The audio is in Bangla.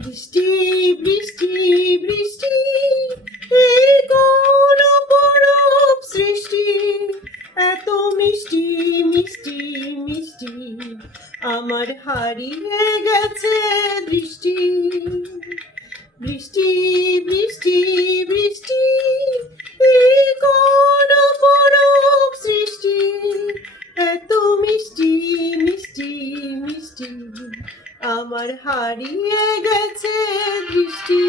বৃষ্টি বৃষ্টি বৃষ্টি এই কোন অপরূপ সৃষ্টি, এত মিষ্টি মিষ্টি মিষ্টি আমার হারিয়ে গেছে দৃষ্টি। বৃষ্টি বৃষ্টি বৃষ্টি এই কোন অপরূপ সৃষ্টি, এত মিষ্টি মিষ্টি মিষ্টি আমার হারিয়ে গেছে দৃষ্টি।